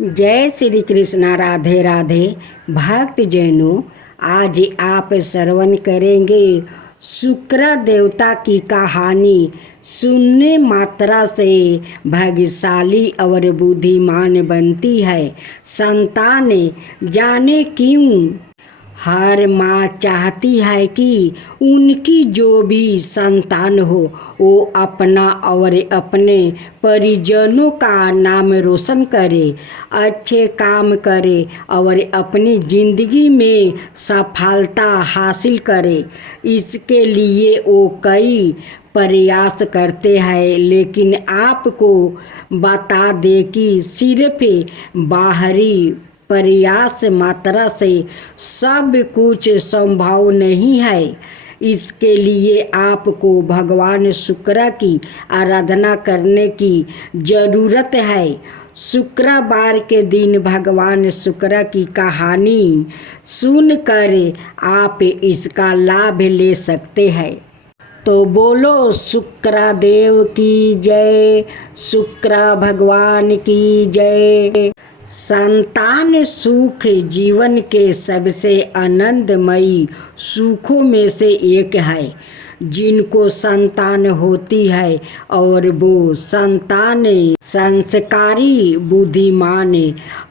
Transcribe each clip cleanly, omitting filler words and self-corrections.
जय श्री कृष्णा। राधे राधे। भक्त जैनों, आज आप श्रवण करेंगे शुक्र देवता की कहानी। सुनने मात्रा से भाग्यशाली और बुद्धिमान बनती है संतान। जाने क्यों? हर माँ चाहती है कि उनकी जो भी संतान हो वो अपना और अपने परिजनों का नाम रोशन करे, अच्छे काम करे और अपनी ज़िंदगी में सफलता हासिल करे। इसके लिए वो कई प्रयास करते हैं, लेकिन आपको बता दें कि सिर्फ बाहरी प्रयास मात्रा से सब कुछ संभव नहीं है। इसके लिए आपको भगवान शुक्र की आराधना करने की ज़रूरत है। शुक्रवार के दिन भगवान शुक्र की कहानी सुनकर आप इसका लाभ ले सकते हैं। तो बोलो शुक्र देव की जय, शुक्र भगवान की जय। संतान सुख जीवन के सबसे आनंदमयी सुखों में से एक है। जिनको संतान होती है और वो संतान संस्कारी, बुद्धिमान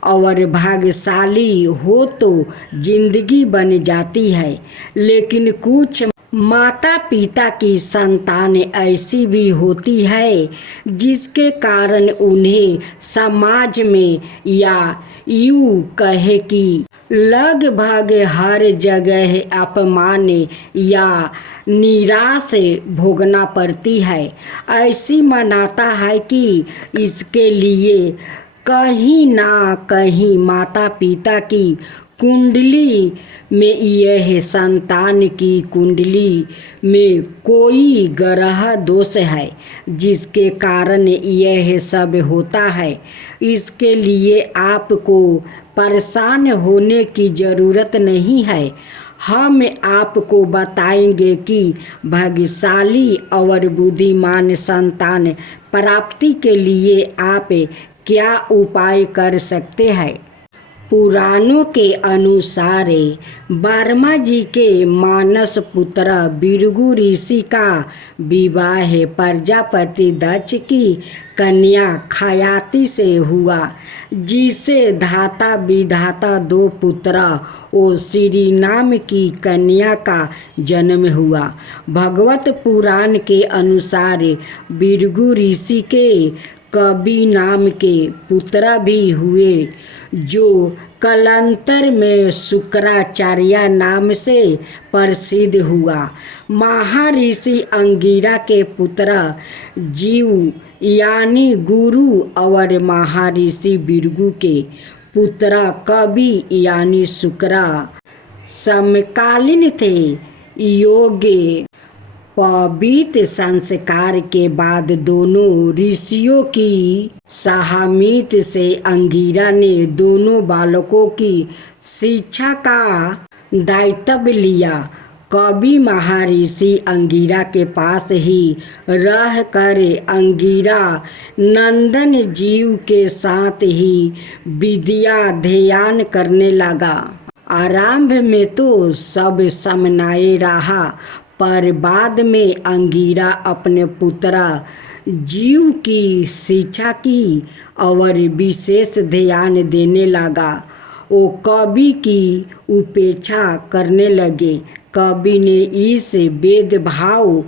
और भाग्यशाली हो तो जिंदगी बन जाती है। लेकिन कुछ माता पिता की संतान ऐसी भी होती है जिसके कारण उन्हें समाज में या यूँ कहे कि लगभग हर जगह अपमान या निराश भोगना पड़ती है। ऐसी मान्यता है कि इसके लिए कहीं ना कहीं माता पिता की कुंडली में, यह संतान की कुंडली में कोई ग्रह दोष है जिसके कारण यह सब होता है। इसके लिए आपको परेशान होने की ज़रूरत नहीं है। हम आपको बताएंगे कि भाग्यशाली और बुद्धिमान संतान प्राप्ति के लिए आप क्या उपाय कर सकते हैं। पुराणों के अनुसार ब्रह्मा जी के मानस पुत्र भृगु ऋषि का विवाह प्रजापति दक्ष की कन्या खयाति से हुआ, जिसे धाता विधाता दो पुत्र और श्री नाम की कन्या का जन्म हुआ। भगवत पुराण के अनुसार भृगु ऋषि के कवि नाम के पुत्र भी हुए, जो कालांतर में शुक्राचार्य नाम से प्रसिद्ध हुआ। महर्षि अंगिरा के पुत्र जीव यानी गुरु और महर्षि भृगु के पुत्र कवि यानी शुक्र समकालीन थे। योग्य पवित्र संस्कार के बाद दोनों ऋषियों की सहमति से अंगिरा ने दोनों बालकों की शिक्षा का दायित्व लिया। कवि महर्षि अंगिरा के पास ही रह कर अंगिरा नंदन जीव के साथ ही विद्या अध्ययन करने लगा। आरंभ में तो सब समन्वय रहा, पर बाद में अंगिरा अपने पुत्र जीव की शिक्षा की और विशेष ध्यान देने लगा। वो कवि की उपेक्षा करने लगे। कवि ने इस भेदभाव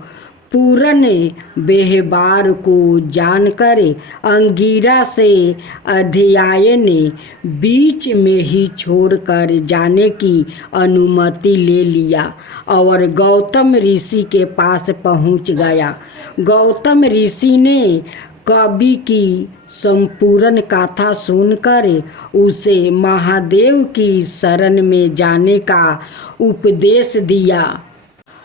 पूर्ण व्यवहार को जानकर अंगिरा से अध्ययन बीच में ही छोड़कर जाने की अनुमति ले लिया और गौतम ऋषि के पास पहुंच गया। गौतम ऋषि ने कवि की संपूर्ण कथा सुनकर उसे महादेव की शरण में जाने का उपदेश दिया।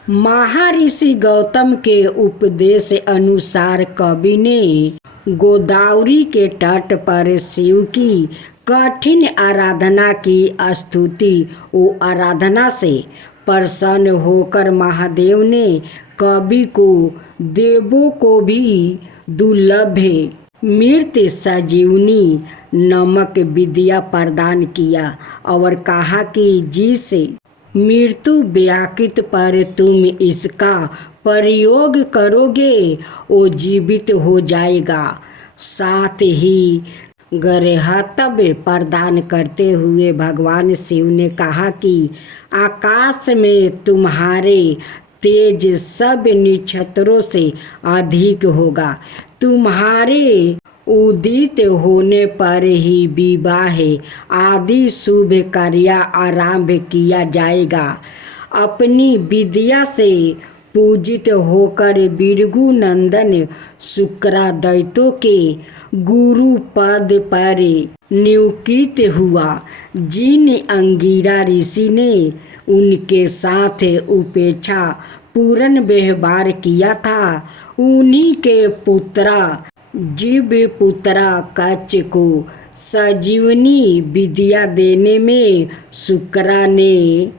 महर्षि गौतम के उपदेश अनुसार कवि ने गोदावरी के तट पर शिव की कठिन आराधना की। स्तुति और आराधना से प्रसन्न होकर महादेव ने कवि को देवों को भी दुर्लभ मृत संजीवनी नमक विद्या प्रदान किया और कहा कि जिसे मृत्यु व्याकृत पर तुम इसका प्रयोग करोगे वो जीवित हो जाएगा। साथ ही गर्हतव्य प्रदान करते हुए भगवान शिव ने कहा कि आकाश में तुम्हारे तेज सब नक्षत्रों से अधिक होगा। तुम्हारे उदित होने पर ही विवाह आदि शुभ कार्य आरंभ किया जाएगा। अपनी विद्या से पूजित होकर भृगु नंदन शुक्रादित्य के गुरु पद पर नियुक्त हुआ। जिन अंगिरा ऋषि ने उनके साथ उपेक्षा पूर्ण व्यवहार किया था, उन्हीं के पुत्रा जीवपुत्रा कच्छ को संजीवनी विद्या देने में शुक्रा ने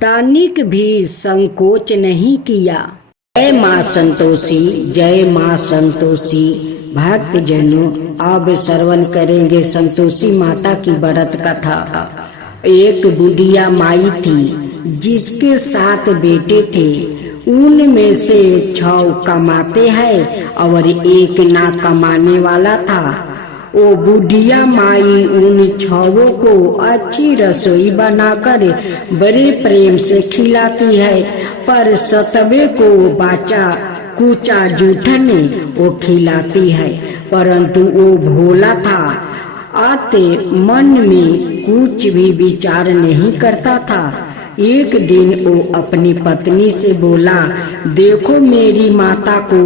तनिक भी संकोच नहीं किया। जय माँ संतोषी, जय माँ संतोषी। भक्त जनों, अब श्रवण करेंगे संतोषी माता की व्रत कथा। एक बुढ़िया माई थी जिसके 7 बेटे थे। उनमें से 6 कमाते हैं और 1 ना कमाने वाला था। वो बुढ़िया माई उन 6 को अच्छी रसोई बनाकर बड़े प्रेम से खिलाती है, पर 7वें को बाचा कुचा जूठन वो खिलाती है, परंतु वो भोला था। आते मन में कुछ भी विचार नहीं करता था। एक दिन वो अपनी पत्नी से बोला, देखो मेरी माता को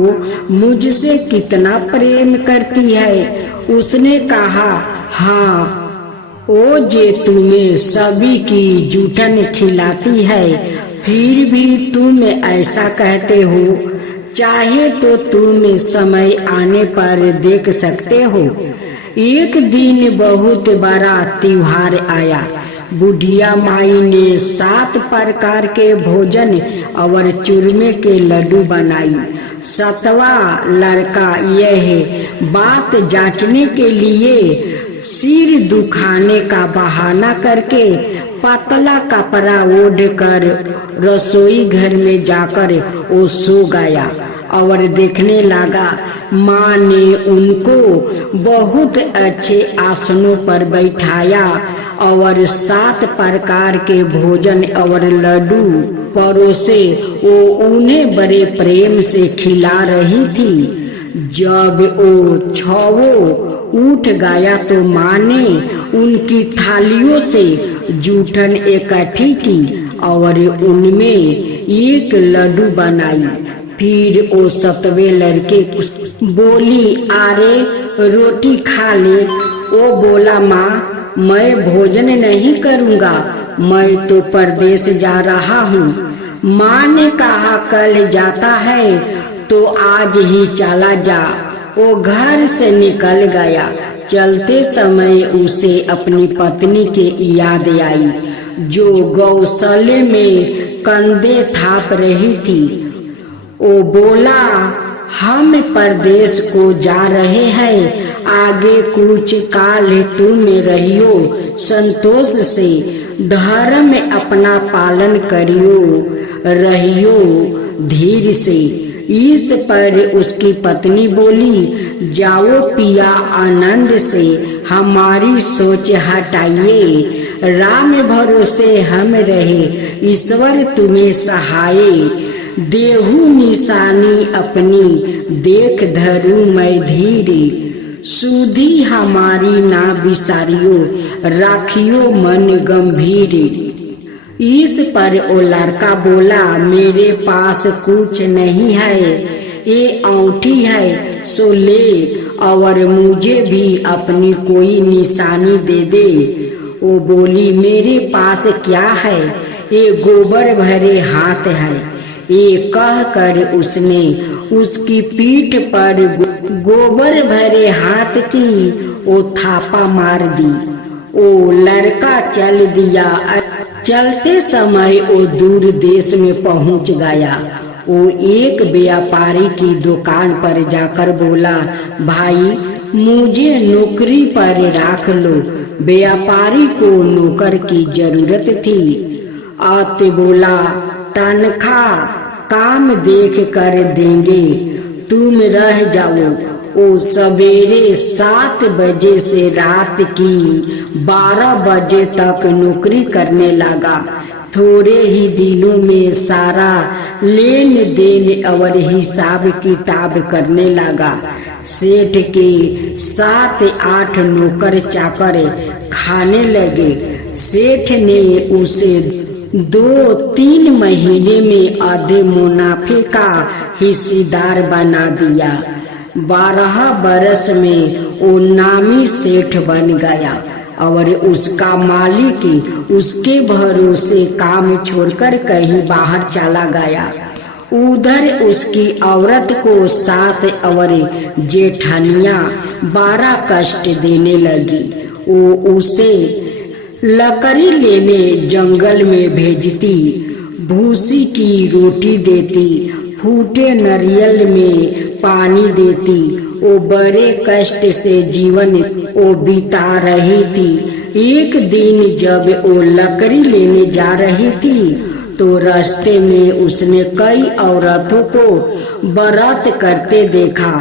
मुझसे कितना प्रेम करती है। उसने कहा, हाँ, वो जे तुम्हें सभी की जूठन खिलाती है, फिर भी तुम ऐसा कहते हो। चाहे तो तुम समय आने पर देख सकते हो। एक दिन बहुत बड़ा त्योहार आया। बुढ़िया माई ने 7 प्रकार के भोजन और चूरमे के लड्डू बनाई। 7वां लड़का यह बात जांचने के लिए सिर दुखाने का बहाना करके पतला कपड़ा ओढ़ कर रसोई घर में जाकर वो सो गया और देखने लगा। माँ ने उनको बहुत अच्छे आसनों पर बैठाया और 7 प्रकार के भोजन और लड्डू परोसे वो उन्हें बड़े प्रेम से खिला रही थी। जब वो 6 उठ गया तो माँ ने उनकी थालियों से जूठन इकट्ठी की और उनमें एक लड्डू बनाई। फिर वो 7वें लड़के बोली, अरे रोटी खा ले। वो बोला, माँ मैं भोजन नहीं करूँगा, मैं तो परदेश जा रहा हूँ। माँ ने कहा, कल जाता है तो आज ही चला जा। वो घर से निकल गया। चलते समय उसे अपनी पत्नी की याद आई, जो गौशाले में कंधे थाप रही थी। वो बोला, हम परदेश को जा रहे हैं, आगे कुछ काल तुम रहियो संतोष से, धर्म में अपना पालन करियो, रहियो धीर से। इस पर उसकी पत्नी बोली, जाओ पिया आनंद से, हमारी सोच हटाइए, राम भरोसे हम रहे, ईश्वर तुम्हें सहाय। देहु निशानी अपनी देख धरू मैं धीरे, सुधी हमारी ना बिसारियो, राखियो मन गंभीर। इस पर वो लड़का बोला, मेरे पास कुछ नहीं है, ये औंठी है सो ले, और मुझे भी अपनी कोई निशानी दे दे। वो बोली, मेरे पास क्या है, ये गोबर भरे हाथ है। ये कहकर उसने उसकी पीठ पर गोबर भरे हाथ की वो थापा मार दी। वो लड़का चल दिया। चलते समय वो दूर देश में पहुंच गया। वो एक व्यापारी की दुकान पर जाकर बोला, भाई मुझे नौकरी पर रख लो। व्यापारी को नौकर की जरूरत थी। आते बोला, तनख्वाह काम देख कर देंगे, तुम रह जाओ। वो सवेरे 7 बजे से रात की 12 बजे तक नौकरी करने लगा। थोड़े ही दिनों में सारा लेन देन और हिसाब किताब करने लगा। सेठ के 7-8 नौकर चाकर खाने लगे। सेठ ने उसे 2-3 महीने में आधे मुनाफे का हिस्सेदार बना दिया। 12 बरस में वो नामी सेठ बन गया और उसका मालिक उसके भरोसे काम छोड़कर कहीं बाहर चला गया। उधर उसकी औरत को सास और जेठानियां बड़ा कष्ट देने लगी। वो उसे लकड़ी लेने जंगल में भेजती, भूसी की रोटी देती, फूटे नारियल में पानी देती। वो बड़े कष्ट से जीवन वो बिता रही थी। एक दिन जब वो लकड़ी लेने जा रही थी तो रास्ते में उसने कई औरतों को व्रत करते देखा।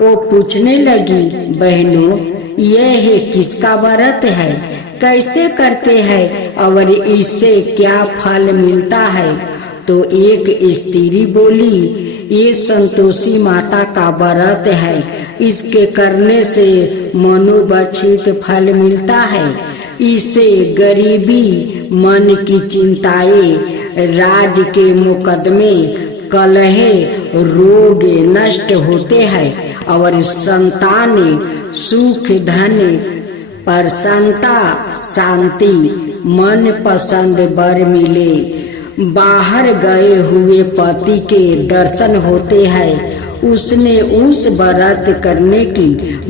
वो पूछने लगी, बहनों यह किसका व्रत है, कैसे करते हैं और इससे क्या फल मिलता है? तो एक स्त्री बोली, ये संतोषी माता का व्रत है, इसके करने से मनोवांछित फल मिलता है। इससे गरीबी, मन की चिंताएं, राज के मुकदमे, कलह, रोग नष्ट होते हैं और संतान, सुख, धन, प्रसन्नता, शांति, मन पसंद वर मिले। बाहर गए हुए पति के दर्शन होते हैं। उसने उस व्रत करने की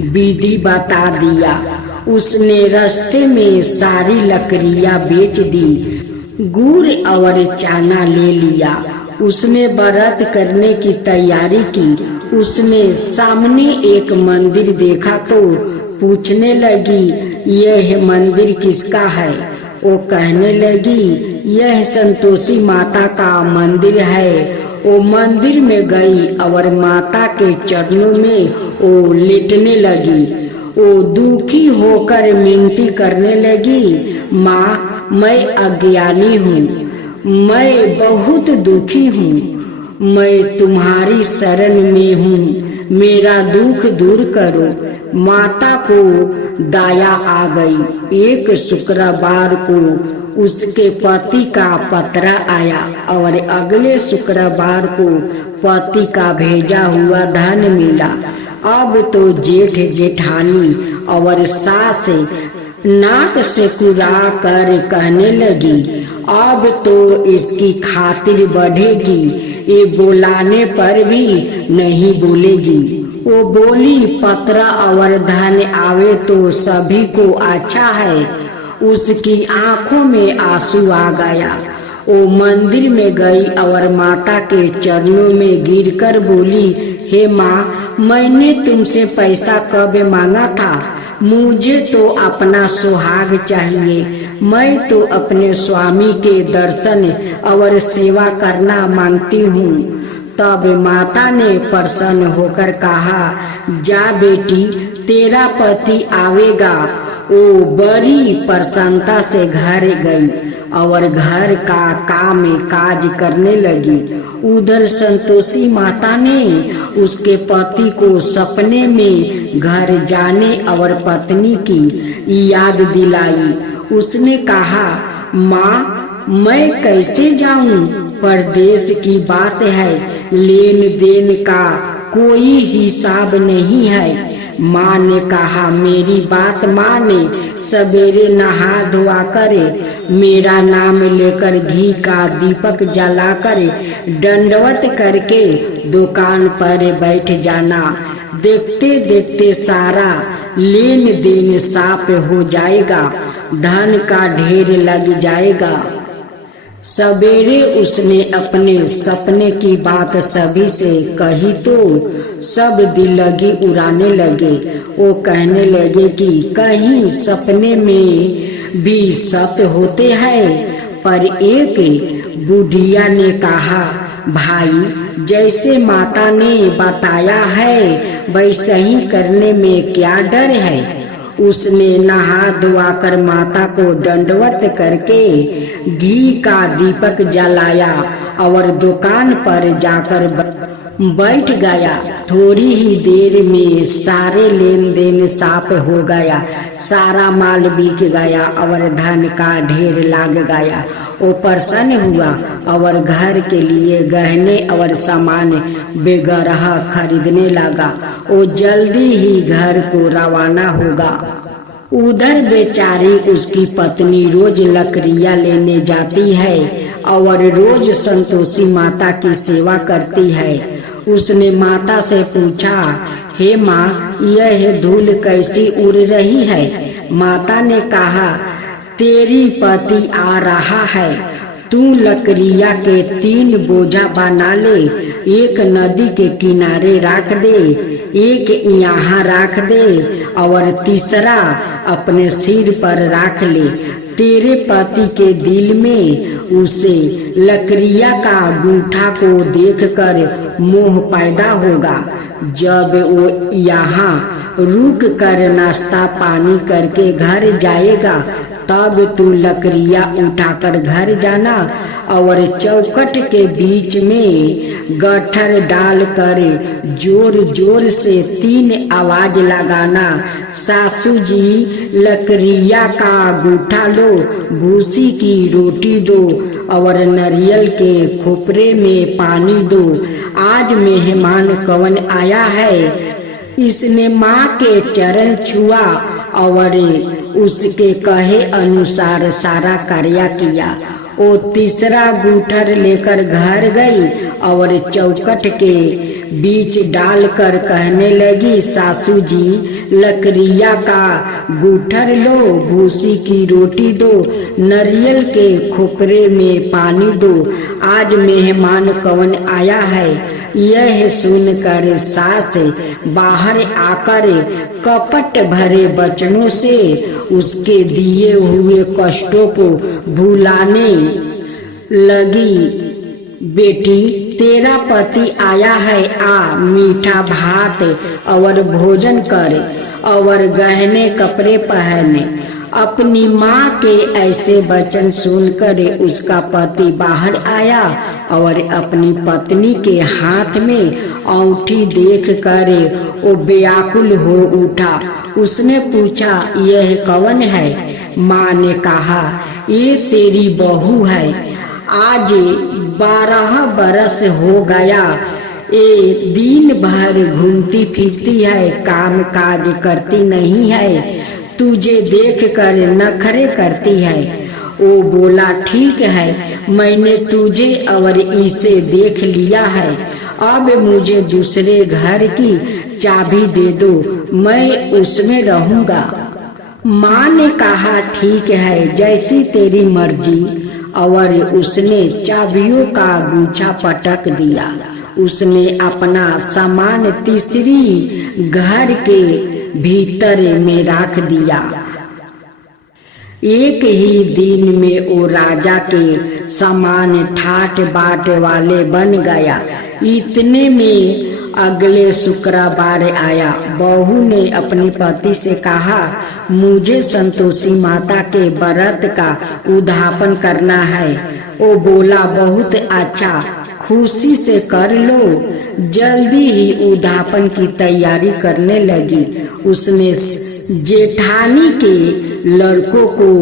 विधि बता दिया। उसने रास्ते में सारी लकड़ियां बेच दी, गुड़ और चना ले लिया। उसने व्रत करने की तैयारी की। उसने सामने एक मंदिर देखा तो पूछने लगी, यह मंदिर किसका है? वो कहने लगी, यह संतोषी माता का मंदिर है। वो मंदिर में गई और माता के चरणों में वो लेटने लगी। वो दुखी होकर विनती करने लगी, माँ मैं अज्ञानी हूँ, मैं बहुत दुखी हूँ, मैं तुम्हारी शरण में हूँ, मेरा दुख दूर करो। माता को दया आ गई। एक शुक्रवार को उसके पति का पत्र आया और अगले शुक्रवार को पति का भेजा हुआ धन मिला। अब तो जेठ जेठानी और सास नाक से कुरा कर कहने लगी, अब तो इसकी खातिर बढ़ेगी, ये बुलाने पर भी नहीं बोलेगी। वो बोली, पत्र और धन आवे तो सभी को अच्छा है। उसकी आंखों में आंसू आ गया। वो मंदिर में गई और माता के चरणों में गिरकर बोली, हे माँ, मैंने तुमसे पैसा कब मांगा था? मुझे तो अपना सुहाग चाहिए। मैं तो अपने स्वामी के दर्शन और सेवा करना मांगती हूँ। तब माता ने प्रसन्न होकर कहा, जा बेटी, तेरा पति आवेगा। वो बड़ी प्रसन्नता से घर गई और घर का काम काज करने लगी। उधर संतोषी माता ने उसके पति को सपने में घर जाने और पत्नी की याद दिलाई। उसने कहा, माँ मैं कैसे जाऊं? परदेश की बात है, लेन देन का कोई हिसाब नहीं है। माँ ने कहा, मेरी बात माने, सवेरे नहा धोआ करे, मेरा नाम लेकर घी का दीपक जला कर दंडवत करके दुकान पर बैठ जाना। देखते देखते सारा लेन देन साफ हो जाएगा, धन का ढेर लग जाएगा। सवेरे उसने अपने सपने की बात सभी से कही तो सब दिल लगी उड़ाने लगे। वो कहने लगे कि कहीं सपने में भी सत्य होते हैं। पर एक बुढ़िया ने कहा, भाई जैसे माता ने बताया है वैसे ही करने में क्या डर है। उसने नहा धोआकर माता को दंडवत करके घी का दीपक जलाया और दुकान पर जाकर बैठ गया। थोड़ी ही देर में सारे लेन देन साफ हो गया, सारा माल बिक गया और धन का ढेर लाग गया। वो प्रसन्न हुआ और घर के लिए गहने और सामान बेगरह खरीदने लगा। वो जल्दी ही घर को रवाना होगा। उधर बेचारी उसकी पत्नी रोज लकड़ियाँ लेने जाती है और रोज संतोषी माता की सेवा करती है। उसने माता से पूछा, हे माँ, यह धूल कैसी उड़ रही है। माता ने कहा, तेरी पति आ रहा है, तू लकड़ियाँ के 3 बोझा बना ले, एक नदी के किनारे रख दे, एक यहाँ रख दे और तीसरा अपने सिर पर रख ले। तेरे पति के दिल में उसे लकड़ियाँ का गूठा को देखकर मोह पैदा होगा। जब वो यहाँ रुक कर नाश्ता पानी करके घर जाएगा तब तू लकड़ियाँ उठाकर घर जाना और चौखट के बीच में गट्ठर डालकर जोर जोर से 3 आवाज लगाना, सासू जी लकड़ियाँ का गूठा लो, भूसी की रोटी दो और नारियल के खोपरे में पानी दो। आज मेहमान कौन आया है। इसने माँ के चरण छुआ और उसके कहे अनुसार सारा कार्य किया। वो तीसरा गूठर लेकर घर गई और चौखट के बीच डालकर कहने लगी, सासू जी लकड़ियाँ का गूठर लो, भूसी की रोटी दो, नारियल के खोपरे में पानी दो। आज मेहमान कौन आया है। यह सुनकर सास बाहर आकर कपट भरे वचनों से उसके दिए हुए कष्टों को भुलाने लगी। बेटी, तेरा पति आया है, आ मीठा भात और भोजन करे और गहने कपड़े पहने। अपनी माँ के ऐसे वचन सुनकर उसका पति बाहर आया और अपनी पत्नी के हाथ में अंगूठी देखकर वो व्याकुल हो उठा। उसने पूछा, यह कौन है। माँ ने कहा, ये तेरी बहू है, आज 12 बरस हो गया। ये दिन भर घूमती फिरती है, काम काज करती नहीं है, तुझे देखकर नखरे करती है। वो बोला, ठीक है, मैंने तुझे और इसे देख लिया है, अब मुझे दूसरे घर की चाबी दे दो, मैं उसमें रहूंगा। माँ ने कहा, ठीक है, जैसी तेरी मर्जी। और उसने चाबियों का गुच्छा पटक दिया। उसने अपना सामान तीसरी घर के भीतर में रख दिया। एक ही दिन में वो राजा के समान ठाट बाट वाले बन गया। इतने में अगले शुक्रवार आया। बहू ने अपने पति से कहा, मुझे संतोषी माता के व्रत का उद्यापन करना है। वो बोला, बहुत अच्छा, खुशी से कर लो। जल्दी ही उद्यापन की तैयारी करने लगी। उसने जेठानी के लड़कों को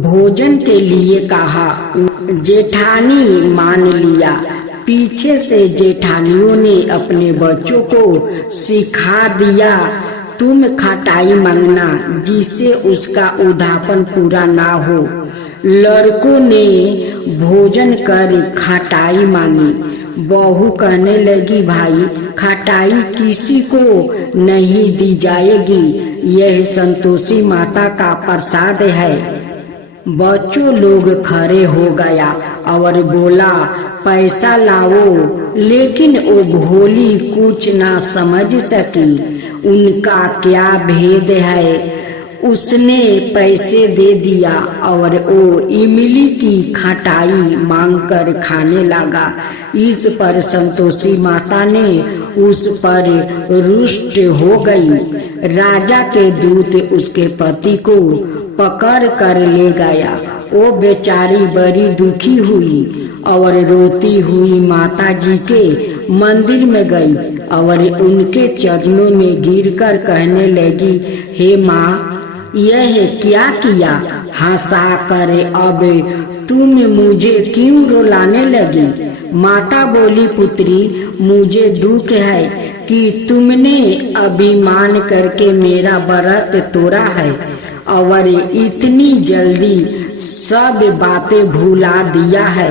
भोजन के लिए कहा। जेठानी मान लिया। पीछे से जेठानियों ने अपने बच्चों को सिखा दिया, तुम खटाई मांगना जिससे उसका उद्यापन पूरा ना हो। लड़कों ने भोजन कर खटाई मांगी। बहू कहने लगी, भाई खटाई किसी को नहीं दी जाएगी, यह संतोषी माता का प्रसाद है। बच्चों लोग खड़े हो गया और बोला पैसा लाओ, लेकिन वो भोली कुछ ना समझ सकी उनका क्या भेद है। उसने पैसे दे दिया और वो इमली की खटाई मांगकर खाने लगा। इस पर संतोषी माता ने उस पर रुष्ट हो गई। राजा के दूत उसके पति को पकड़ कर ले गया। वो बेचारी बड़ी दुखी हुई और रोती हुई माता जी के मंदिर में गई और उनके चरणों में गिरकर कहने लगी, हे माँ, यह क्या किया? हंसा कर अब तुम मुझे क्यों रुलाने लगी? माता बोली, पुत्री, मुझे दुख है कि तुमने अभिमान करके मेरा व्रत तोड़ा है और इतनी जल्दी सब बातें भुला दिया है।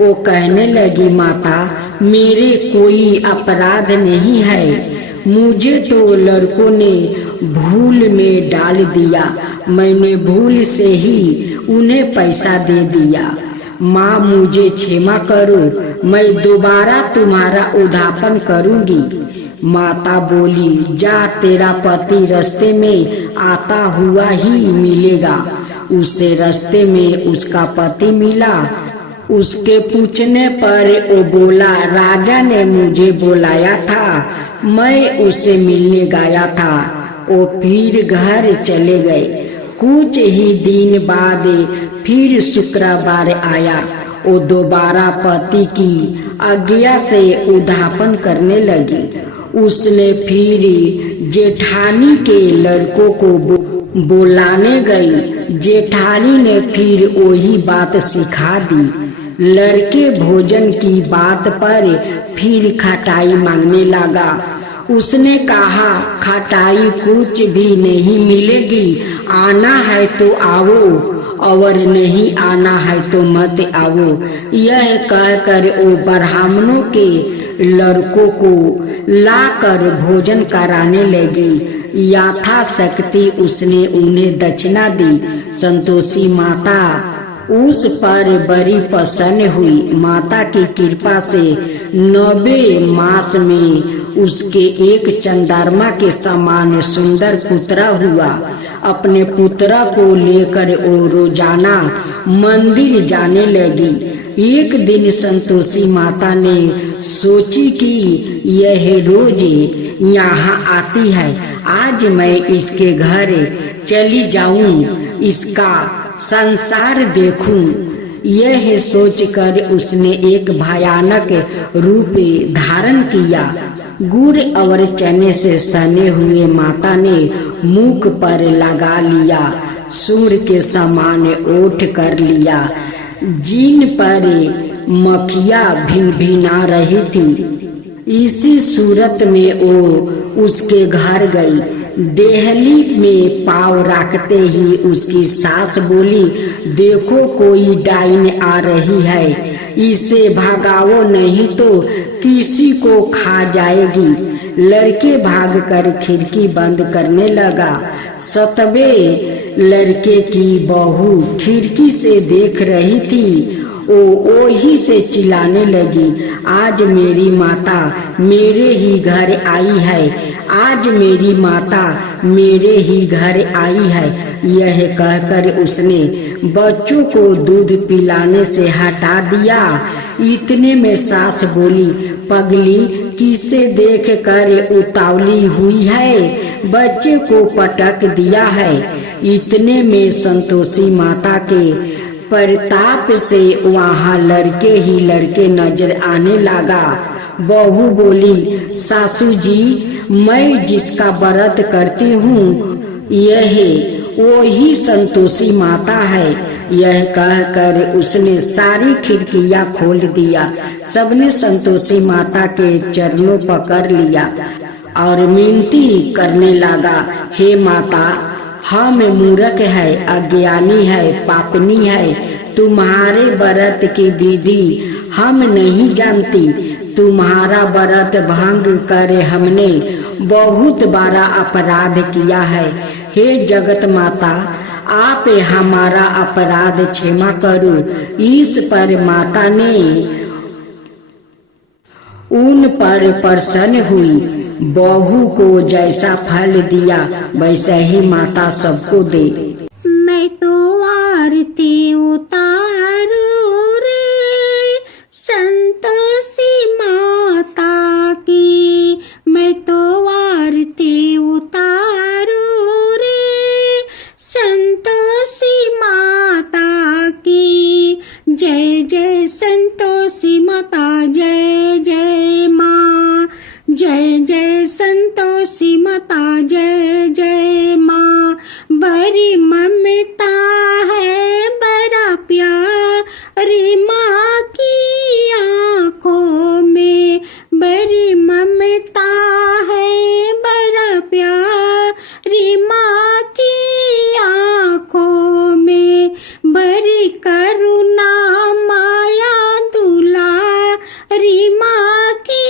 वो कहने लगी, माता, मेरे कोई अपराध नहीं है। मुझे तो लड़कों ने भूल में डाल दिया। मैंने भूल से ही उन्हें पैसा दे दिया। माँ, मुझे क्षमा करो, मैं दोबारा तुम्हारा उद्धापन करूंगी। माता बोली, जा, तेरा पति रास्ते में आता हुआ ही मिलेगा। उससे रास्ते में उसका पति मिला। उसके पूछने पर वो बोला, राजा ने मुझे बुलाया था, मैं उसे मिलने गया था। वो फिर घर चले गए। कुछ ही दिन बाद फिर शुक्रवार आया। वो दोबारा पति की आज्ञा से उद्धापन करने लगी। उसने फिर जेठानी के लड़कों को बुलाने गई। जेठानी ने फिर वही बात सिखा दी। लड़के भोजन की बात पर फिर खटाई मांगने लगा। उसने कहा, खटाई कुछ भी नहीं मिलेगी, आना है तो आओ और नहीं आना है तो मत आओ। यह कहकर वो ब्राह्मणों के लड़कों को लाकर भोजन कराने लगी। यथाशक्ति उसने उन्हें दक्षिणा दी। संतोषी माता उस पर बड़ी प्रसन्न हुई। माता की कृपा से 90 मास में उसके एक चंद्रमा के समान सुंदर पुत्र हुआ। अपने पुत्र को लेकर वो रोजाना मंदिर जाने लगी। एक दिन संतोषी माता ने सोची कि यह रोज यहाँ आती है, आज मैं इसके घर चली जाऊं, इसका संसार देखूं। यह सोचकर उसने एक भयानक रूप धारण किया। गुड़ और चने से सने हुए माता ने मुख पर लगा लिया, सूर्य के समान ओठ कर लिया, जिन पर मक्खियाँ भिनभिना रही थी। इसी सूरत में वो उसके घर गई। देहली में पाँव रखते ही उसकी सास बोली, देखो कोई डाइन आ रही है, इसे भगाओ नहीं तो किसी को खा जाएगी। लड़के भागकर खिड़की बंद करने लगा। 7वें लड़के की बहू खिड़की से देख रही थी। ओ ही से चिल्लाने लगी, आज मेरी माता मेरे ही घर आई है, आज मेरी माता मेरे ही घर आई है। यह कहकर उसने बच्चों को दूध पिलाने से हटा दिया। इतने में सास बोली, पगली, किसे देख कर उतावली हुई है, बच्चे को पटक दिया है। इतने में संतोषी माता के प्रताप से वहाँ लड़के ही लड़के नजर आने लगा। बहू बोली, सासू जी, मैं जिसका व्रत करती हूँ यह वो ही संतोषी माता है। यह कहकर उसने सारी खिड़कियाँ खोल दिया। सबने संतोषी माता के चरणों पकड़ लिया और मिनती करने लगा, हे माता, हम मूर्ख है, अज्ञानी है, पापनी है, तुम्हारे व्रत की विधि हम नहीं जानती। तुम्हारा व्रत भंग कर हमने बहुत बड़ा अपराध किया है। हे जगत माता, आप हमारा अपराध क्षमा करो। इस पर माता ने उन पर प्रसन्न हुई। बहू को जैसा फल दिया वैसा ही माता सबको दे। मैं तो आरती उतारू रे संतोषी माता की, मैं तो आरती उतारू रे संतोषी माता की। जय जय संतोषी माता, जय जय माँ। जय जय संतोषी माता, जय जय माँ। बड़ी ममता है, बड़ा प्यारी माँ की आँखों में। बड़ी ममता है, बड़ा प्यारी माँ की आँखों में। बड़ी करुणा माया दुलारी माँ की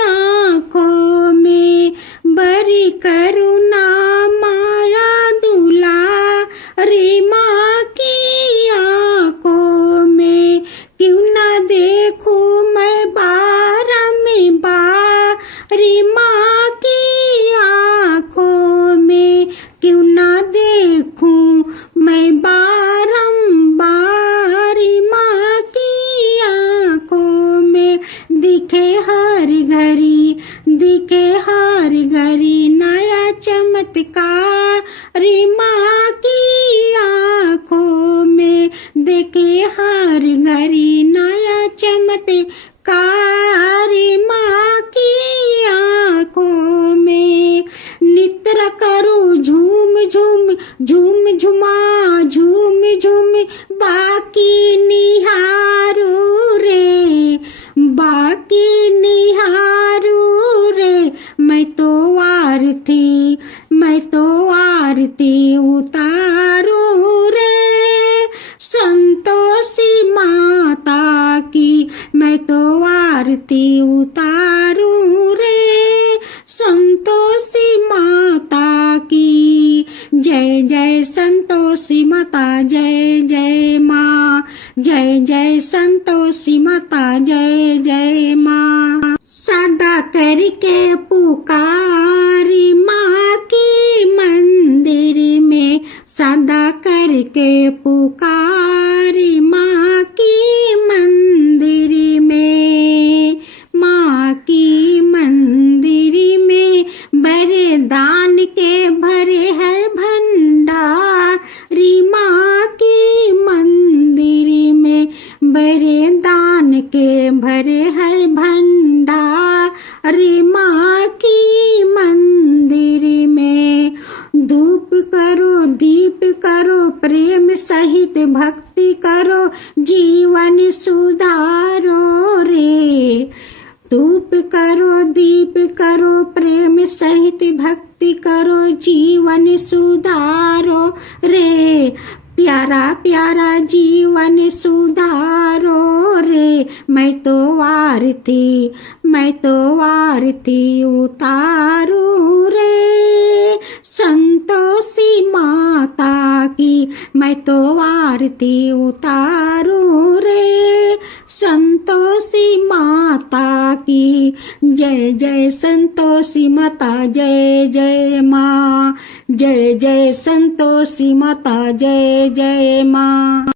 आँखों में। बड़ी करुणा माया दुलारी माँ की आँखों में। क्यों ना देखूं मैं बारंबारी माँ की आँखों में। क्यों ना देखूं मैं बारंबारी माँ की आँखों में। दिखे हर घड़ी, दिखे हर घड़ी नया चमत्कारी माँ की आँखों में। देखे हर घड़ी नया चमत्कारी माँ की आँखों में। नित्र करो झूम झूम, झूम झुमा झूम झूम बाकी निहारू रे, बाकी निहारू रे। मैं तो आरती, मैं तो आरती उतारू रे संतोषी माता की। मैं तो आरती उतारू रे संतोषी माता की। जय जय संतोषी माता, जय जय माँ। जय जय संतोषी माता, जय जय माँ। सदा करके पुकारी माँ की मंदिर में, सदा करके पुकारी माँ की मंदिर में। माँ की मंदिर में बड़े दान के भरे है भंडारी माँ की मंदिर में। बड़े दान के भरे है भंडारी माँ की मंदिर में। धूप करो, दीप करो, प्रेम सहित भक्ति करो, जीवन सुधारो रे। धूप करो, दीप करो, प्रेम सहित भक्ति करो, जीवन सुधारो रे। प्यारा प्यारा जीवन सुधारो रे। मैं तो आरती, मैं तो आरती उतारू रे संतोषी माता की। मैं तो आरती उतारू रे संतोषी माता की। जय जय संतोषी माता, जय जय माँ। जय जय संतोषी माता, जय जय माँ।